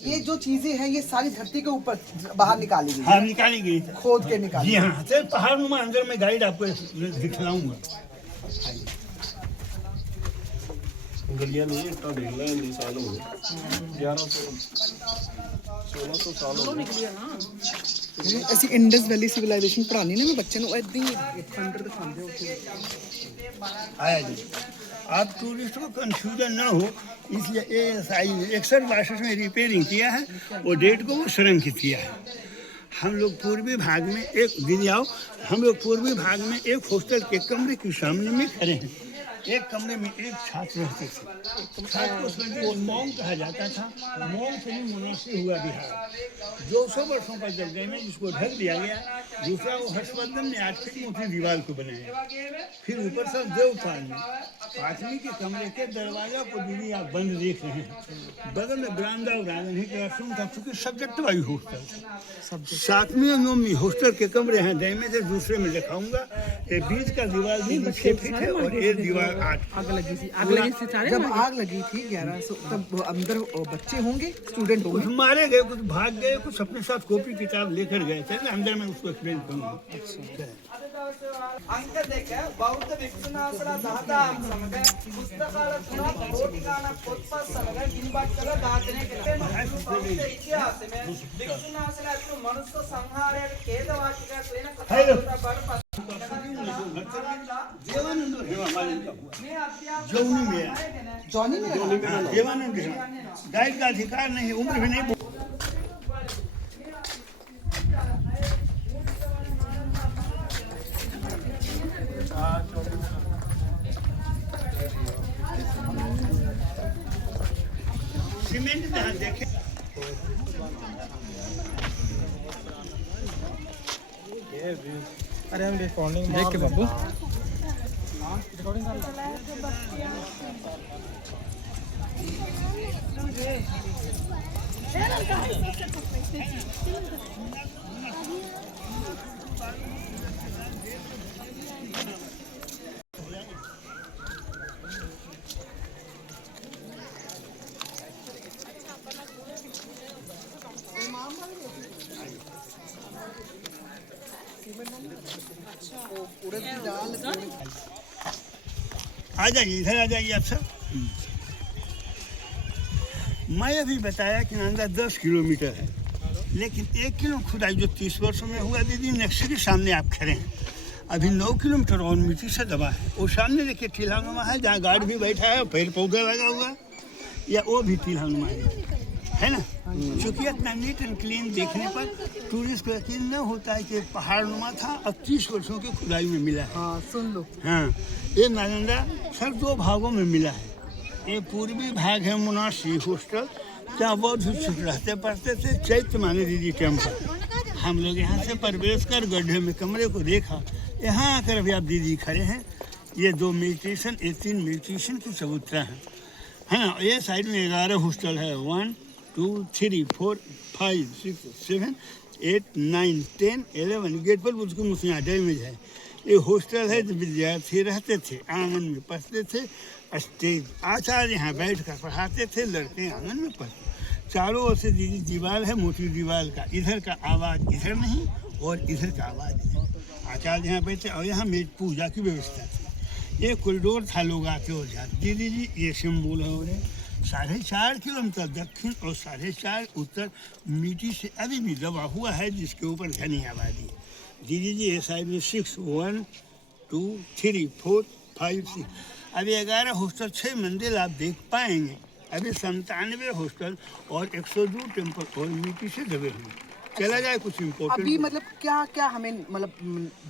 ये जो चीजें हैं ये सारी धरती के ऊपर बाहर निकाली गई। हाँ, निकाली गई। खोद के निकाली। जी हाँ, सर पहाड़ नुमा अंदर में गाइड आपको दिखलाऊंगा। गलियां नहीं इतना देख ला इतने साल हो गए 1100 1600 साल हो गए। ऐसी इंडस वैली सिविलाइजेशन पढ़ानी ना मैं बच्चे को ऐदी खंडर दिखाते हो आया जी। आप टूरिस्ट को कंफ्यूजन ना हो इसलिए ये 61 में रिपेयरिंग किया है और डेट को वो संरक्षित किया है। हम लोग पूर्वी भाग में एक हॉस्टल के कमरे के सामने में खड़े हैं। एक कमरे में एक छात्र रहते थे। छात्र को मोंग कहा जाता था। मोंग से ही मुनासिब हुआ बिहार। 200 वर्षों का जल में जिसको ढक दिया गया। दूसरा वो हर्षवर्धन ने 8 फीट ऊंची दीवार को बनाया। फिर ऊपर से देवपाल ने 5वीं के कमरे के दरवाजा को दीदी आप बंद देख रहे हैं। बगल में बरामदा और आंगन है क्लासरूम था क्योंकि सब्जेक्ट वाइज हॉस्टल था। 7वीं और 9वीं हॉस्टल के कमरे हैं। दैमे से दूसरे में दिखाऊंगा। ये बीच का दीवार 6 फीट है और ये दीवार 8। आग लगी थी जब आग लगी थी 1100 तब अंदर बच्चे होंगे स्टूडेंट होंगे। कुछ मारे गए कुछ भाग गए कुछ अपने साथ कॉपी किताब लेकर गए थे ना अंदर में उसको एक्सप्लेन करूँगा। अंक देखे बौद्ध भिक्षुनासला दादाम समग पुस्तकाल तुना कोटिकाना पोत्पत समग गिनबट्टල ඝාතනය කළා. ඉතිහාසය में भिक्षुनासला तो मनुष्य संहारයට ඛේදවාචකයක් වෙන කතාවක් බඩපත්. देवानंद जॉनी में देवानंद गाइड का अधिकार नहीं उम्र भी नहीं। सीमेंट जहाँ देखे अरे हम रिकॉर्डिंग देख के बाबू आ जाइए इधर आ जाइए आप सब। मैं अभी बताया कि नांदा 10 किलोमीटर है लेकिन 1 किलो खुदाई जो 30 वर्षों में हुआ दीदी नेक्स्ट के सामने आप खड़े हैं। अभी 9 किलोमीटर और मिट्टी से दबा है। वो सामने देखिए टीलानुमा है जहाँ गार्ड भी बैठा है पेड़ पौधा लगा हुआ या वो भी टीलानुमा है ना। चूँकि इतना नीट एंड क्लीन देखने पर टूरिस्ट को यकीन न होता है कि पहाड़नुमा था अब 30 वर्षों की खुदाई में मिला है। हाँ सुन लो। हाँ ये नालंदा सर 2 भागों में मिला है। ये पूर्वी भाग है मुनासी हॉस्टल जहाँ बौद्ध भिक्षुक रहते पढ़ते थे। चैत्य माने दीदी टेम्पल। हम लोग यहाँ से प्रवेश कर गड्ढे में कमरे को देखा। यहाँ आकर अभी आप दीदी खड़े हैं। ये 2 मेडिटेशन ये 3 मेडिटेशन की चबूतरा है ना। ये साइड में 11 हॉस्टल है 1 2 3 4 5 6 7 8 9 10 11 गेट पर उसको मुझे डैमेज है। ये हॉस्टल है जो विद्यार्थी रहते थे आंगन में पढ़ते थे। स्टेज आचार्य यहाँ बैठ कर पढ़ाते थे लड़के आंगन में पढ़ते। चारों ओर से दीदी दीवार है मोटी दीवार का। इधर का आवाज़ इधर नहीं और इधर का आवाज़ इधर। आचार्य यहाँ बैठे और यहाँ मेज पूजा की व्यवस्था थी। ये कॉरिडोर था लोग आते और जाते। दीदी जी ये सिंबल हो रहे 4.5 किलोमीटर दक्षिण और 4.5 उत्तर मिट्टी से अभी भी दबा हुआ है जिसके ऊपर घनी आबादी। दीदी जी ये साइड में 6 1 2 3 4 5 6 अभी 11 हॉस्टल 6 मंदिर आप देख पाएंगे। अभी 97 हॉस्टल और 102 टेम्पल और मिट्टी से दबे हुए। चला जाए कुछ इम्पोर्टेंट अभी मतलब क्या हमें मतलब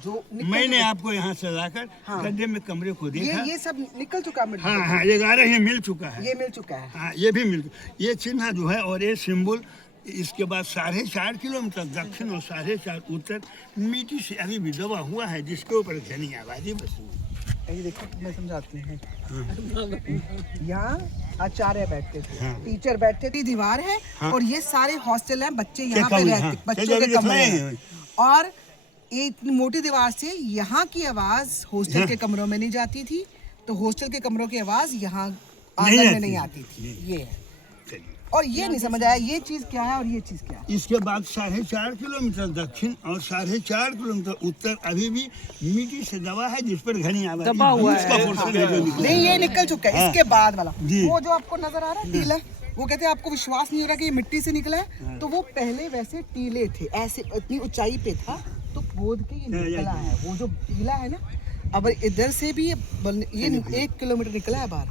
जो मैंने आपको यहाँ से लाकर गड्ढे में कमरे को देखा। ये सब निकल चुका है। हाँ 11 ये मिल चुका है। ये मिल चुका है। हाँ ये भी मिल ये चिन्ह जो है और ये सिंबल। इसके बाद 4.5 किलोमीटर दक्षिण और 4.5 उत्तर मिट्टी से अभी भी दबा हुआ है जिसके ऊपर घनी आबादी बसी हुई। ये देखो मैं समझाती हूँ। यहाँ आचार्य बैठते थे टीचर बैठते थे दीवार है और ये सारे हॉस्टल हैं बच्चे यहाँ पे रहते बच्चों के कमरे हैं। और एक मोटी दीवार से यहाँ की आवाज़ हॉस्टल के कमरों में नहीं जाती थी तो हॉस्टल के कमरों की आवाज़ यहाँ आंगन में नहीं आती थी। ये है। और ये नहीं समझ आया ये चीज क्या है और ये चीज क्या है। इसके बाद 4.5 किलोमीटर दक्षिण और 4.5 किलोमीटर उत्तर अभी भी मिट्टी से दबा है, जिस पर घनी आबादी दबा हुआ इसका है। पोर्शन है जो निकला। नहीं ये निकल चुका है, इसके बाद वाला जी। वो जो आपको नजर आ रहा है टीला, वो कहते हैं आपको विश्वास नहीं हो रहा कि ये मिट्टी से निकला है, तो वो पहले वैसे टीले थे, ऐसे इतनी ऊंचाई पे था, तो खोद के ये निकला है। वो जो टीला है ना, अब इधर से भी ये 1 किलोमीटर निकला है बाहर,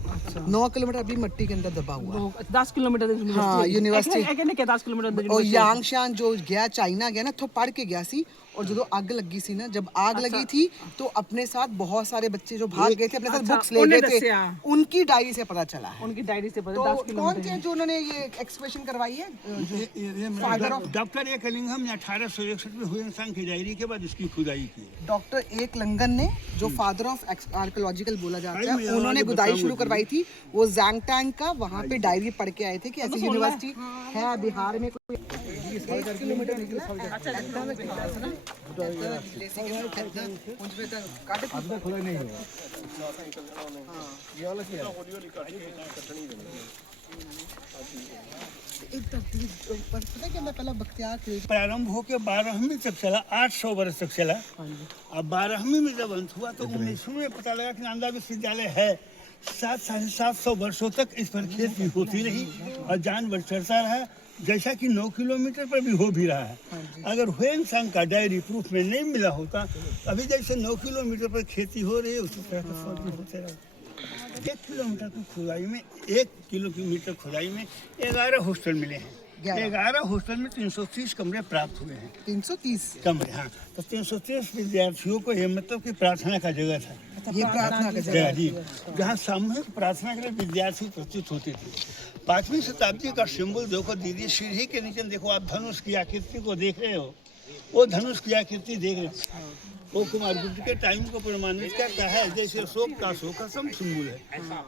9 किलोमीटर अभी मिट्टी के अंदर दबा हुआ है। 10 किलोमीटर हाँ, यूनिवर्सिटी। के 10 किलोमीटर और यांगशान जो गया चाइना गया ना, तो पढ़ के गया सी, और जो आग लगी सी ना, जब आग लगी थी तो अपने साथ बहुत सारे बच्चे जो भाग गए थे अपने साथ बुक्स ले गए थे, उनकी डायरी से पता चला है। उनकी डायरी से पता तो 10 किलोमीटर कौन थे जो उन्होंने ये एक्सकर्शन करवाई है? फादर ऑफ डॉक्टर एकलिंगम ने 1861 में हुएनसांग की डायरी के बाद इसकी खुदाई की। डॉक्टर एकलंगन ने, जो फादर ऑफ आर्कियोलॉजिकल बोला जाता भाई, है, मैं उन्होंने आगे गुदाई बताऊं शुरू मुझे। करवाई थी। वो जैंगटैंग का वहाँ पे डायरी पढ़ के आए थे कि ऐसी यूनिवर्सिटी है बिहार में, कोई 1 किलोमीटर निकला प्रारंभ होकर 12वीं तक चला, 800 वर्ष तक चला। अब 12वीं में जब अंत हुआ तो 1900 में पता लगा कि नालंदा विश्वविद्यालय है। 700-750 वर्षों तक इस पर खेती होती रही और जानवर चरता रहा, जैसा कि 9 किलोमीटर पर भी हो भी रहा है। अगर हुएनसांग का डायरी प्रूफ में नहीं मिला होता, अभी जैसे 9 किलोमीटर पर खेती हो रही है उसी तरह का खेती होते रहा। 1 किलोमीटर की खुदाई में 1 किलोमीटर खुदाई में 11 हॉस्टल मिले हैं। 11 हॉस्टल में 330 कमरे प्राप्त हुए हैं। 330 कमरे, हाँ। तो 330 विद्यार्थियों को ये मतलब कि प्रार्थना का जगह था, ये प्रार्थना का जगह जी, जहाँ सामूहिक प्रार्थना के लिए विद्यार्थी उपस्थित होते थे। 5वीं शताब्दी का सिंबल देखो दीदी, सीढ़ी के नीचे देखो आप धनुष की आकृति को देख रहे हो, वो धनुष की आकृति देख रहे हो, वो कुमार गुप्त के टाइम को प्रमाणित करता है। जैसे अशोक का अशोकसम सिंबल है।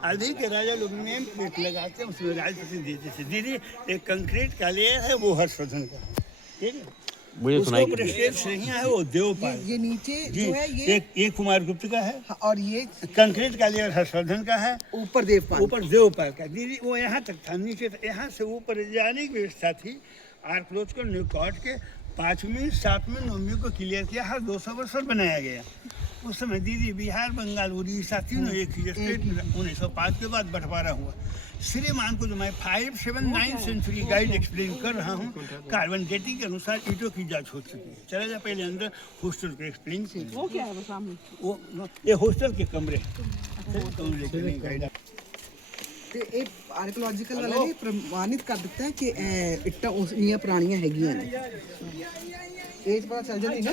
अभी के राजा लोग नेम प्लेट लगाते हैं, उसमें राजपति देते थे। दीदी एक कंक्रीट का लेयर है, वो हर्षवर्धन का है, ठीक है। उसके ऊपर स्टेप सीढ़ियां है, वो देवपाल। ये नीचे जी, जो है ये एक कुमार गुप्त का है, और ये कंक्रीट का लेयर हर्षवर्धन का है, ऊपर देवपाल। ऊपर देवपाल का। दीदी वो यहाँ तक था, नीचे था, यहाँ से ऊपर जाने की व्यवस्था थी। आर्कियोलॉजिकल रिकॉर्ड के 5वीं 7वीं 9वीं को क्लियर किया, हर 200 वर्ष पर बनाया गया। उस समय दीदी बिहार, बंगाल, उड़ीसा तीनों एक ही स्टेट में 1905 के बाद बंटवारा हुआ। श्रीमान को जो मैं 579 सेंचुरी गाइड एक्सप्लेन कर रहा हूँ, कार्बन डेटिंग के अनुसार ईंटों की जांच हो चुकी है। चला जा पहले अंदर हॉस्टल को एक्सप्लेन कीजिए। वो क्या है वो सामने? वो ये हॉस्टल के कमरे कमरे के नहीं गाइड। ਤੇ ਇਹ ਆਰਕੀਓਲੋਜੀਕਲ ਵਾਲੇ ਨੇ ਪ੍ਰਮਾਣਿਤ ਕਰ ਦਿੱਤਾ ਹੈ ਕਿ ਇਹ ਇੱਟਾਂ ਉਸਨੀਆਂ ਪੁਰਾਣੀਆਂ ਹੈਗੀਆਂ ਨੇ। ਏਜ ਪਤਾ ਚੱਲ ਜਾਂਦੀ ਨਾ।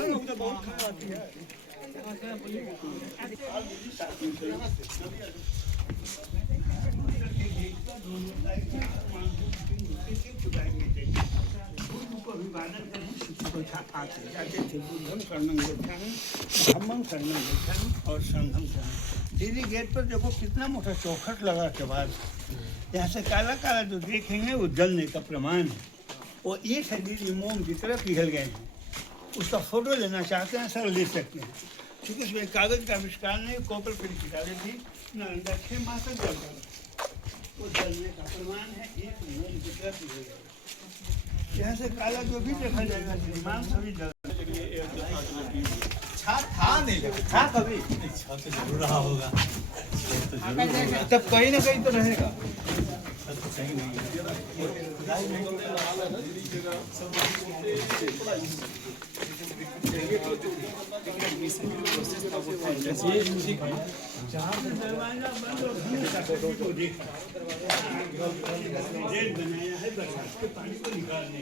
और संगम दिल्ली गेट पर देखो कितना मोटा चौखट लगा के बाद, यहाँ से काला काला जो देखेंगे वो जलने का प्रमाण है। वो ईट है दीदी, मोम की तरफ पिघल गए हैं। उसका फोटो लेना चाहते हैं सर, ले सकते हैं, क्योंकि इसमें कागज का आविष्कार नहीं, कॉपर पर किताबें थी। नालंदा 6 माह तक जलता था, वो जलने का प्रमाण है। एक मोम की तरफ पिघल गया। यहाँ से काला जो भी देखा जाएगा श्रीमान सभी जल तब कहीं ना कहीं तो रहेगा। बनाया है बरसात के पानी को निकालने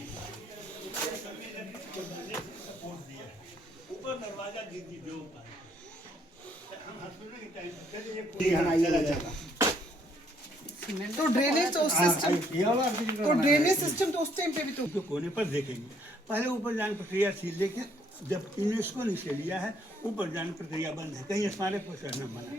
ऊपर दरवाजा दीदी दो तो ड्रेनेज तो ड्रेनेज सिस्टम तो उस टाइम पे भी तो कोने पर देखेंगे। पहले ऊपर जाने प्रक्रिया थी, लेकिन जब यूनेस्को ने इसे लिया है, ऊपर जाने प्रक्रिया बंद है। कहीं स्मारक पर चढ़ना मना।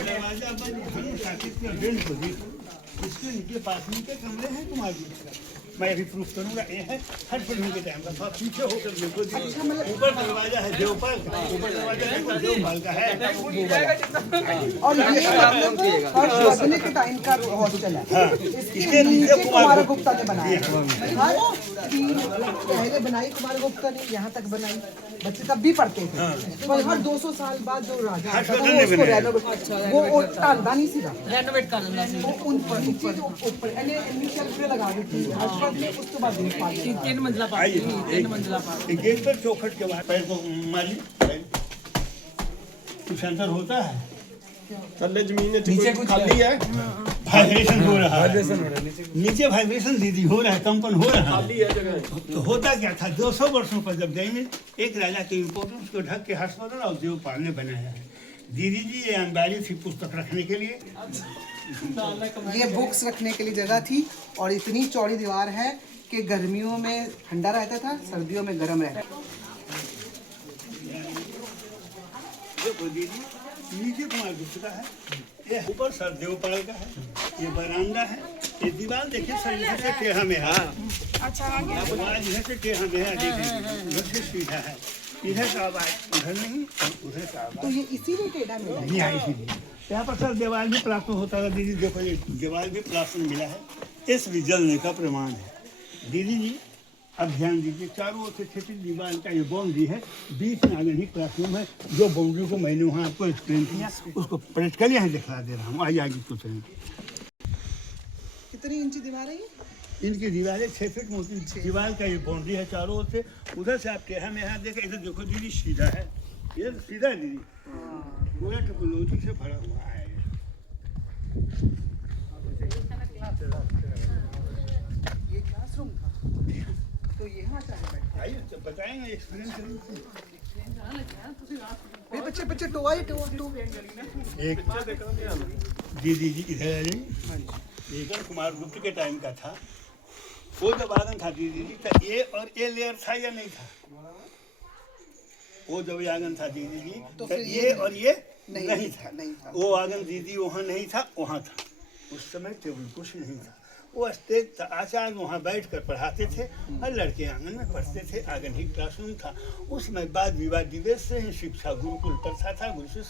दरवाजा बंद, हम साकिब के बेंच को दी, इसके नीचे पार्किंग के कमरे हैं तुम्हारे। मैं अभी प्रूफ करूंगा, ये है हर फिल्म के टाइम का। थोड़ा पीछे होकर देखो जी, ऊपर दरवाजा है देवपाल का, ऊपर दरवाजा है वो देवपाल का है। और ये मतलब हर्षवर्धन के टाइम का हॉस्टल है। इसके नीचे कुमार गुप्ता ने बनाया। पहले बनाई कुमार गुप्ता ने, यहाँ तक बनाई, बच्चे तब भी पढ़ते थे। पर हर 200 साल बाद जो राजा आता था वो उसको रेनोवेट, वो टालदा नहीं सीधा रेनोवेट कर लेना, वो ऊपर शेल्फ लगा दी थी हर्षवर्धन ने। उसके बाद 3 मंजिला गेट पर चौखट के बाद पैर को मारी, कुछ अंतर होता है। थल्ले जमीन नीचे कुछ खाली है, वाइब्रेशन हो रहा है, नीचे वाइब्रेशन दीदी हो रहा है, कंपन हो रहा है। खाली है जगह। तो होता क्या था, 200 वर्षों पर जब जय में एक राजा के इम्पोर्टेंस को ढक के हर्षवर्धन और देवपाल ने बनाया है। दीदी जी ये अंबारी थी पुस्तक रखने के लिए, ये बुक्स रखने के लिए जगह थी। और इतनी चौड़ी दीवार है कि गर्मियों में ठंडा रहता था, सर्दियों में गर्म रहता था। देखो दीदी, नीचे कुमार गुप्त का है, ये ऊपर सर देवपाल का है, ये बरामदा है, ये दीवार देखिए सर इधर से टेढ़ा में है। आवाज इधर से टेढ़ा में है, देखिए इधर से सीधा है, इधर का आवाज उधर नहीं, उधर का आवाज। तो ये इसीलिए टेढ़ा मिला है। यहाँ इसीलिए यहाँ पर सर दीवार भी प्लास्टर होता था। दीदी देखो ये दीवार भी प्लास्टर मिला है, इस भी जलने का प्रमाण है। दीदी जी अब ध्यान दीजिए, चारों ओर से क्षैतिज दीवार का ये बाउंड्री है, बीच में आगे ही क्लासरूम है। जो बाउंड्री को मैंने वहाँ आपको एक्सप्लेन किया उसको प्रैक्टिकली यहाँ दिखला दे रहा हूँ। आइए आगे कुछ नहीं। कितनी इंची दीवार है ये? इनकी दीवारें 6 फीट मोटी दीवार का ये बाउंड्री है चारों ओर से। उधर से आप टेढ़ा में यहाँ देखें, इधर देखो दीदी सीधा है, ये सीधा है दीदी, पूरा टेक्नोलॉजी से भरा हुआ है। ये क्लासरूम था, तो यहाँ आइए तो बताएंगे एक्सपीरियंस करेंगे। बच्चे बच्चे टोआ ही टोआ टो। एक दीदी जी इधर आ जाइए। एक कुमार गुप्त के टाइम का था, वो जब आंगन था दीदी जी, तो ए और ए लेयर था या नहीं था? वो जब आंगन था दीदी जी तो ये और ये नहीं था। वो आंगन दीदी वहाँ नहीं था, वहाँ था। उस समय टेबल कुछ नहीं था, वो स्टेज था, आचार्य वहाँ बैठकर पढ़ाते थे और लड़के आंगन में पढ़ते थे। आंगन ही क्लासरूम था। उसमें वाद विवाद दिवस से ही शिक्षा गुरुकुल प्रथा था, गुरु से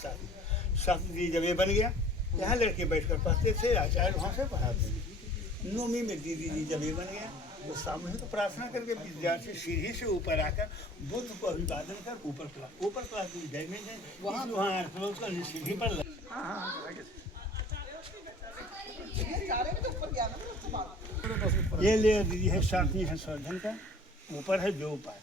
शास्त्री जब ये बन गया, यहाँ लड़के बैठकर पढ़ते थे, आचार्य वहाँ से पढ़ाते थे। नौवीं में दीदी जी जब ये बन गया तो सामूहिक प्रार्थना करके विद्यार्थी सीढ़ी से ऊपर आकर बुद्ध को अभिवादन कर ऊपर क्लास में जय में वहाँ सीढ़ी पर ये ले दीदी है सातवीं हर्षवर्धन का, ऊपर है देवपाल।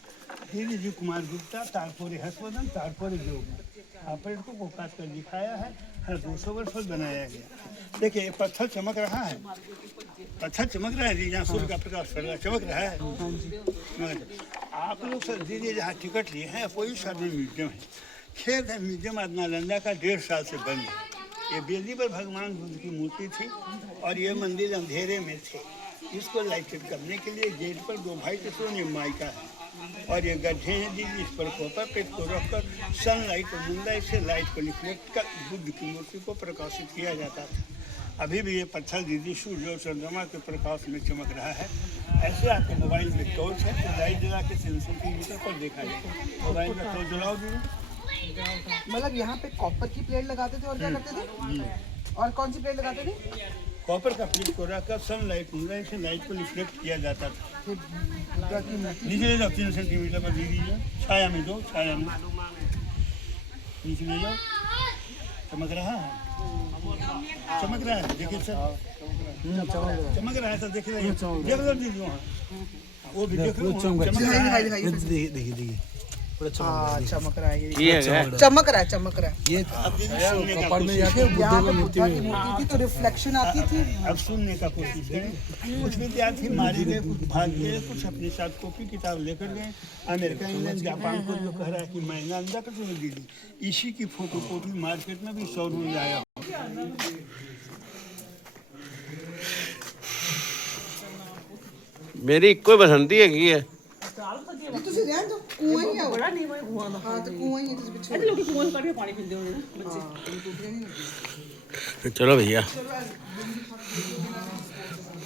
दीदी जी कुमार गुप्ता, तारपोरे हर्षवर्धन, तारपोरे देवपाल। आप इसको को काट कर दिखाया है, हर 200 वर्ष पर बनाया गया। देखिए ये पत्थर चमक रहा है, पत्थर चमक रहा है जी, जहाँ सूर्य का प्रकाश पड़ रहा है चमक रहा है। आप लोग सर दीदी जहाँ टिकट लिए हैं कोई सर म्यूजियम है, खेत है म्यूजियम आज नालंदा का 1.5 साल से बंद है। ये वेदी पर भगवान बुद्ध की मूर्ति थी और ये मंदिर अंधेरे में थे। इसको लाइटेड करने के लिए गेट पर 2 भाई के ने माइका है और ये गड्ढे हैं दीदी, इस पर कॉपर प्लेट को रखकर सनलाइट और मूनलाइट से लाइट को रिफ्लेक्ट कर बुद्ध की मूर्ति को प्रकाशित किया जाता था। अभी भी ये पत्थर दीदी सूर्य और चंद्रमा के प्रकाश में चमक रहा है। ऐसे आपके मोबाइल में टॉर्च है तो लाइट जला के सेंसर पर देखा जाए। मोबाइल में टॉर्च जलाओ दीदी। मतलब यहाँ पे कॉपर की प्लेट लगाते थे और क्या करते थे? और कौन सी प्लेट लगाते थे? कॉपर का प्लेट को रखकर सनलाइट मूनलाइट से लाइट को रिफ्लेक्ट किया जाता था। नीचे ले जाओ 3 सेंटीमीटर पर दीजिए, छाया में दो, छाया में नीचे ले जाओ। चमक रहा है, चमक रहा है, देखिए सर चमक रहा है सर, देखिए देख लो दीदी वहाँ वो भी देख लो चमक रहा है। देखिए चमक रहा है, ये चमक रहा है। ये कपड़ में जाके यहाँ पे बुद्धा की मूर्ति थी तो रिफ्लेक्शन आती थी। अब सुनने का कोशिश करें। कुछ विद्यार्थी मारे गए, कुछ भाग गए, कुछ अपने साथ कॉपी किताब लेकर गए अमेरिका, इंग्लैंड, जापान को जो कह रहा है कि मैं नालंदा का तुम्हें दीदी, इसी की फोटो कॉपी मार्केट में भी 100 रुपये आया। मेरी कोई बसंती है ਤੁਸੀਂ ਰਹਿਣ ਦਿਓ ਕੁਆਂ ਹੀ ਆ ਬੜਾ ਨੀਵਾਂ ਕੁਆਂ ਦਾ ਹਾਂ ਤੇ ਕੁਆਂ ਹੀ ਹੈ ਤੁਸੀਂ ਪਿੱਛੇ ਇੱਥੇ ਲੋਕੀ ਕੁਆਂ ਤੋਂ ਕੱਢ ਕੇ ਪਾਣੀ ਪੀਂਦੇ ਹੋਣੇ ਨਾ ਬੱਚੇ ਹਾਂ ਟੂਟੀਆਂ ਨਹੀਂ ਲੱਗੀਆਂ चलो भैया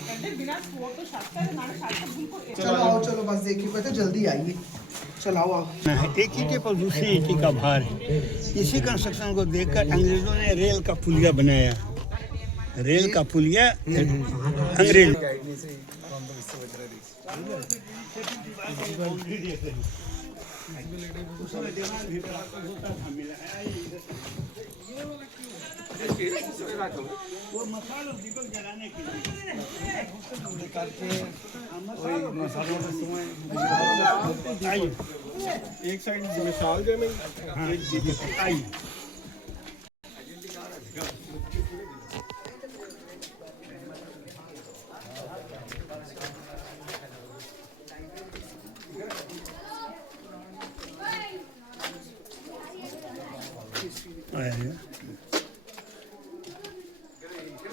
ਕਹਿੰਦੇ ਬਿਨਾਂ ਸਪੋਰਟ ਤੋਂ ਛੱਤ ਹੈ ਨਾਲੇ ਛੱਤ ਬਿਲकुल चलो आओ चलो बस देखिए कहते जल्दी आइए चलाओ आओ एक ईंटे पर दूसरी ईंटे का भार है। इसी कंस्ट्रक्शन को देखकर अंग्रेजों ने रेल का पुलिया बनाया। रेल का पुलिया अंग्रेज वो मसालों दीपक जलाने के लिए एक साइड मिसाल जो नहीं आइए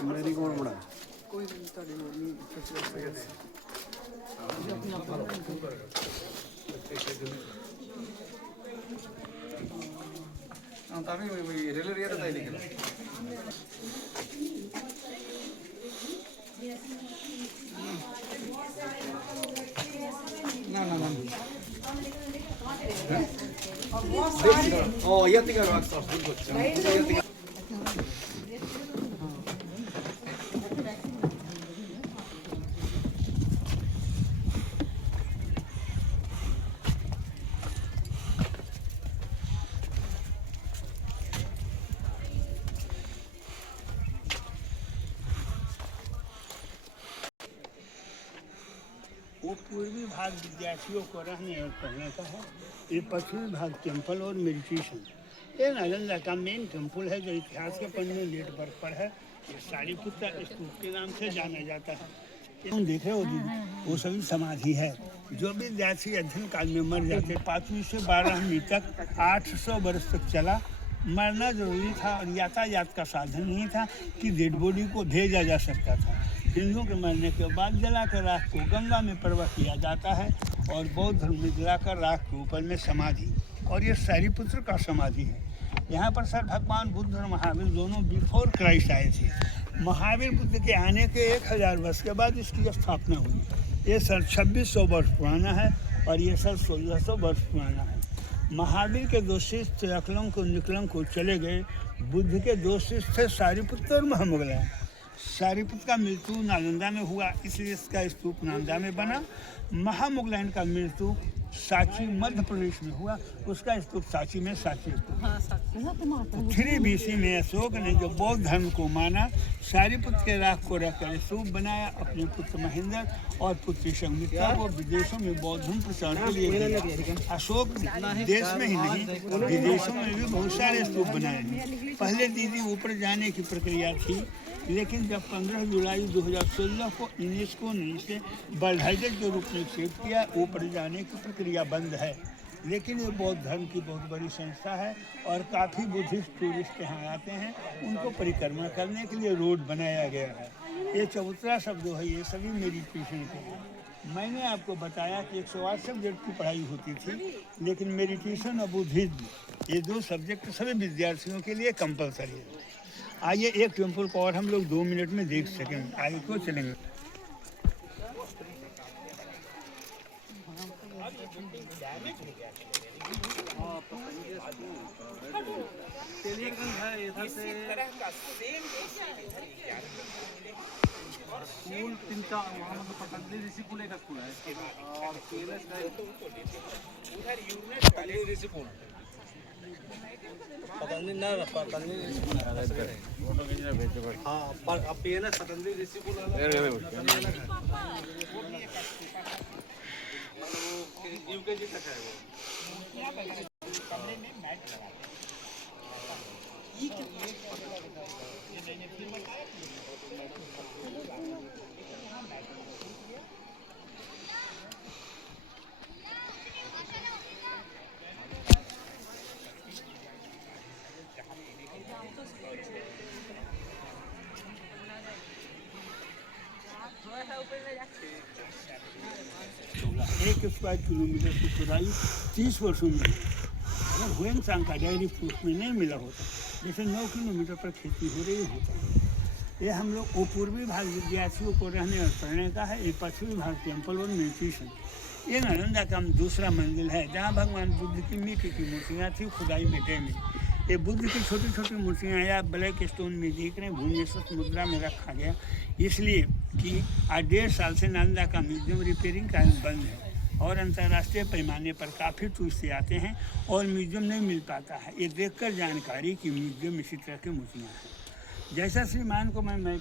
मेरी कौन बना वो पूर्वी भाग विद्यार्थियों को रहने और पढ़ने का है। ये पश्चिमी भाग टेम्पल और मेडिटेशन। ये नालंदा का मेन टेम्पल है जो इतिहास के पन्ने लेट पर है। ये सारीपुत्र स्तूप के नाम से जाना जाता है। तुम देख रहे हो दीदी, वो सभी समाधि है। जो विद्यार्थी अध्ययन काल में मर जाते 5वीं से 12वीं तक 800 वर्ष तक चला। मरना जरूरी था और यातायात का साधन नहीं था कि डेड बॉडी को भेजा जा सकता था। हिंदुओं के मरने के बाद जलाकर राख को गंगा में प्रवाह किया जाता है और बौद्ध धर्म में जलाकर राख के ऊपर में समाधि, और ये सारीपुत्र का समाधि है। यहाँ पर सर भगवान बुद्ध और महावीर दोनों बिफोर क्राइस्ट आए थे। महावीर बुद्ध के आने के 1000 वर्ष के बाद इसकी स्थापना हुई। ये सर 2600 वर्ष पुराना है और ये सर 1600 वर्ष पुराना है। महावीर के दो शिष्य थे अकलंक और निकलंक को चले गए। बुद्ध के दो शिष्य थे सारीपुत्र और महामोगलायन। सारीपुत्र का मृत्यु नालंदा में हुआ, इसलिए इसका स्तूप नालंदा में बना। महामोगलायन का मृत्यु सांची मध्य प्रदेश में हुआ, उसका स्तूप सांची में सांची स्तूप। 3 BC में अशोक ने जो बौद्ध धर्म को माना, सारीपुत्र के राख को रखकर स्तूप बनाया। अपने पुत्र महेंद्र और पुत्री संघमित्रा को विदेशों में बौद्ध धर्म प्रचार के लिए भेजा। अशोक देश में ही नहीं विदेशों में भी बहुत सारे स्तूप बनाए। पहले दीदी ऊपर जाने की प्रक्रिया थी, लेकिन जब 15 जुलाई 2016 को यूनेस्को ने इसे वर्ल्ड हेरिटेज के रूप में एक्सेप्ट किया, ऊपर जाने की प्रक्रिया बंद है। लेकिन ये बौद्ध धर्म की बहुत बड़ी संस्था है और काफ़ी बुद्धिस्ट टूरिस्ट यहाँ आते हैं। उनको परिक्रमा करने के लिए रोड बनाया गया है। ये चबूतरा शब्द है, ये सभी मेडिटेशन के हैं। मैंने आपको बताया कि 108 सब्जेक्ट की पढ़ाई होती थी, लेकिन मेडिटेशन और बुद्धिज्म ये 2 सब्जेक्ट सभी विद्यार्थियों के लिए कंपलसरी है। आइए एक टेम्पल को और हम लोग 2 मिनट में देख सकेंगे। आगे को चलेंगे। स्कूल 3 का वहाँ मतलब पतंजलि ऋषि पुल एक स्कूल है और PLS का पतंजलि ऋषि पुल हाँ पर PLS पतंजलि ऋषि पुल UKG तक है वो। 1 स्क्वायर किलोमीटर की खुदाई 30 वर्षों में हुई। अगर हुएंसांग का डायरी प्रूफ में नहीं मिला होता, जैसे 9 किलोमीटर पर खेती हो रही होता। ये हम लोग वो पूर्वी भाग विद्यार्थियों को रहने और पढ़ने का है, ये पश्चिमी भाग टेम्पल और मेडिटेशन। ये नालंदा का दूसरा मंदिर है जहाँ भगवान बुद्ध की मिट्टी की मूर्तियाँ थी खुदाई में डे में। ये बुद्ध की छोटी छोटी मूर्तियाँ या ब्लैक स्टोन में दिख रहे भुवनेश्वर मुद्रा में रखा गया, इसलिए कि आज 1.5 साल से नालंदा का म्यूजियम रिपेयरिंग का बंद है और अंतर्राष्ट्रीय पैमाने पर काफ़ी टूरिस्ट आते हैं और म्यूजियम नहीं मिल पाता है। ये देखकर जानकारी कि म्यूजियम इसी तरह की मूर्तियाँ हैं। जैसा श्रीमान को मैं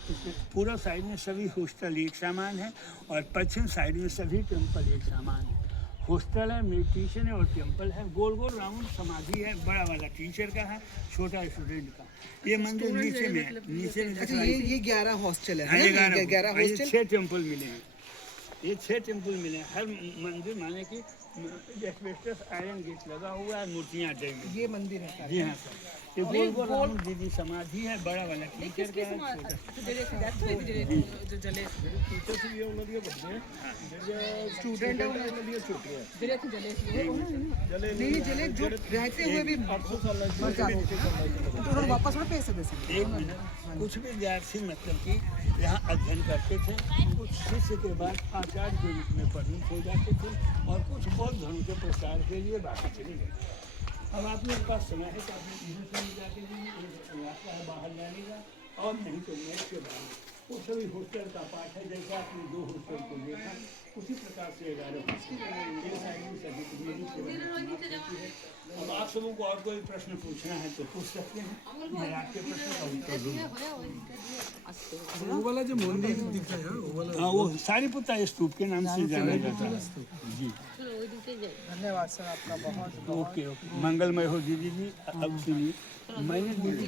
पूर्व साइड में सभी हॉस्टल एक सामान है और पश्चिम साइड में सभी टेम्पल एक सामान है। हॉस्टल है, मेडिटेशन है और टेम्पल है। गोल गोल राउंड समाधि है, बड़ा वाला टीचर का है, छोटा स्टूडेंट का। ये मंदिर नीचे में है, नीचे में। अच्छा, ये 11 हॉस्टल है हाँ, ना? 11 हॉस्टल। 6 टेम्पल मिले हैं। ये 6 टेम्पल मिले हैं। हर मंदिर माने कि एस्बेस्टस आयरन गेट लगा हुआ है, मूर्तियाँ डे में। ये मंदिर है सारे। जी हाँ सर। ये गोल गोल राउंड दीदी समाधि है, बड़ा वाला टीचर का है, छोटा। स्टूडेंट है नहीं जले जो रहते हुए भी मर जाते हैं, तो उन्होंने वापस में पैसे दे सकते। 1 मिनट। कुछ विद्यार्थी मतलब कि यहाँ अध्ययन करते थे, कुछ शिष्य के बाद आचार्य के रूप में परिणत हो जाते थे और कुछ बौद्ध धर्म के प्रचार के लिए बाहर चले गए। अब आपने एक बात सुना है कि आपने इधर से जाके रास्ता है बाहर जाने का और नहीं तो नेट के बाहर वो सभी हॉस्टल का पाठ है। जैसे आपने 2 हॉस्टल को देखा उसी प्रकार से 11 हॉस्टल है। अब आप सबों को और कोई प्रश्न पूछना है तो पूछ सकते हैं, मैं आपके प्रश्न का उत्तर दूंगा। वो वाला जो मंदिर दिख रहा है वो वाला हाँ, वो सारीपुत्ता स्तूप के नाम से जाना जाता है। जी धन्यवाद सर आपका बहुत। ओके ओके, मंगलमय हो दीदी जी। अब सुनिए, मैंने दीदी